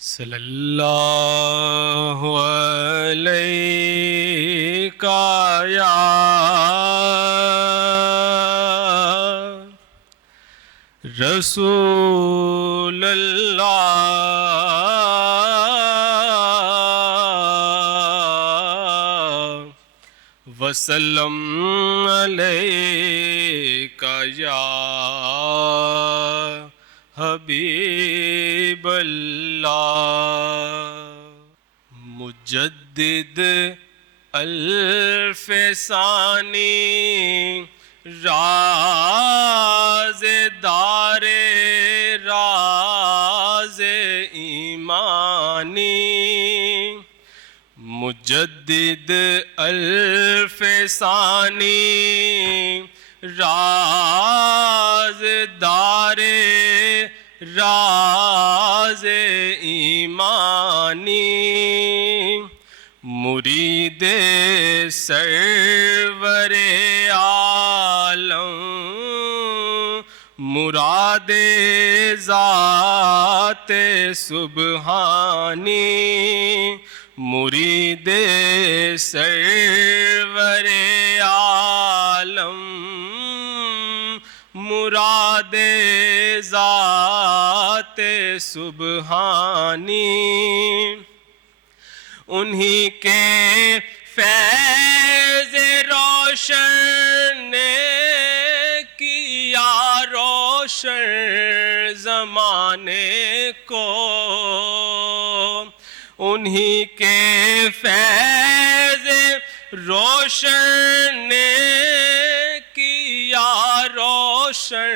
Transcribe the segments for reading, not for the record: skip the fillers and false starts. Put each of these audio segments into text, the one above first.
صلی اللہ علیہ یا رسول اللہ وسلم علیک یا حبیب اللہ۔ مجدد الف ثانی راز دار راز ایمانی، مجدد الف ثانی راز دار راز ایمانی، مرید سرور عالم مراد ذات سبحانی، مرید سرور عالم مراد ذات سبحانی، انہی کے فیض روشن نے کیا روشن زمانے کو، انہی کے فیض روشن نے کیا روشن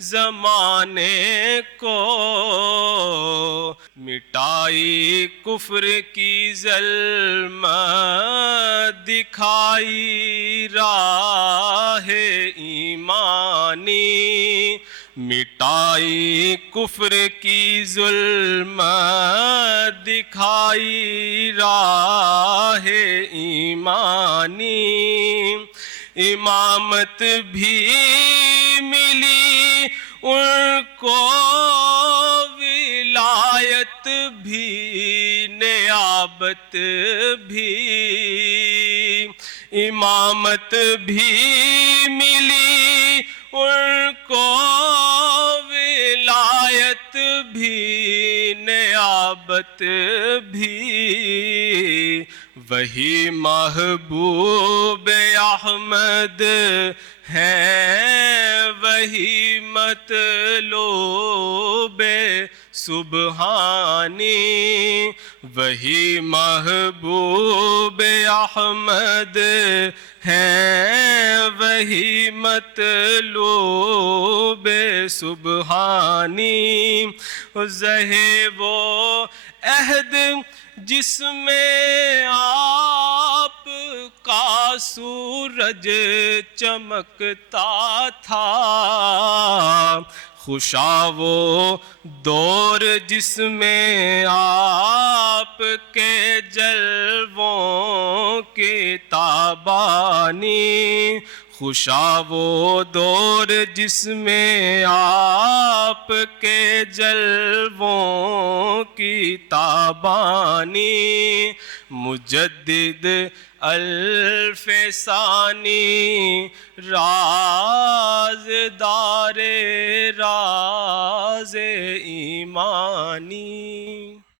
زمانے کو، مٹائی کفر کی ظلمت دکھائی راہ ایمانی، مٹائی کفر کی ظلمت دکھائی راہ ایمانی، امامت بھی ملی ان کو ولایت بھی نیابت بھی، امامت بھی ملی ان کو ولایت بھی نیابت بھی، وہی محبوب احمد ہیں وہی مطلوب سبحانی، وہی محبوب احمد ہیں وہی مطلوب سبحانی، زہے وہ عہد جس میں آپ کا سورج چمکتا تھا، خوشا وہ دور جس میں آپ کے جلووں کی تابانی، خوشا وہ دور جس میں آپ کے جلووں کی تابانی، مجدد الف ثانی راز دار راز ایمانی۔